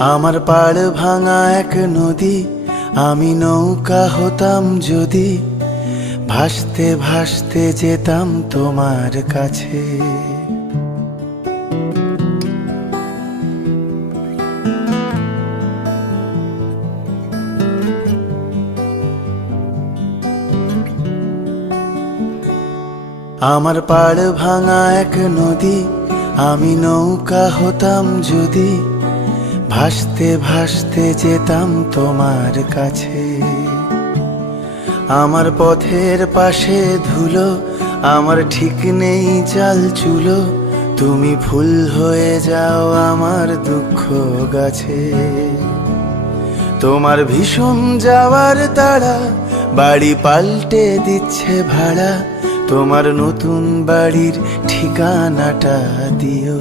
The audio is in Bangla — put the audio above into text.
আমার পাড় ভাঙা এক নদী, আমি নৌকা হতাম যদি, ভাসতে ভাসতে যেতাম তোমার কাছে। আমার পাড় ভাঙা এক নদী, আমি নৌকা হতাম যদি, ভাসতে ভাসতে যেতাম তোমার কাছে। আমার পথের পাশে ধুলো, আমার ঠিক নেই চাল চুলো, তুমি ফুল হয়ে যাও আমার দুঃখ গাছে। তোমার ভীষণ যাওয়ার তাড়া, বাড়ি পাল্টে দিচ্ছে ভাড়া, তোমার নতুন বাড়ির ঠিকানাটা দিও।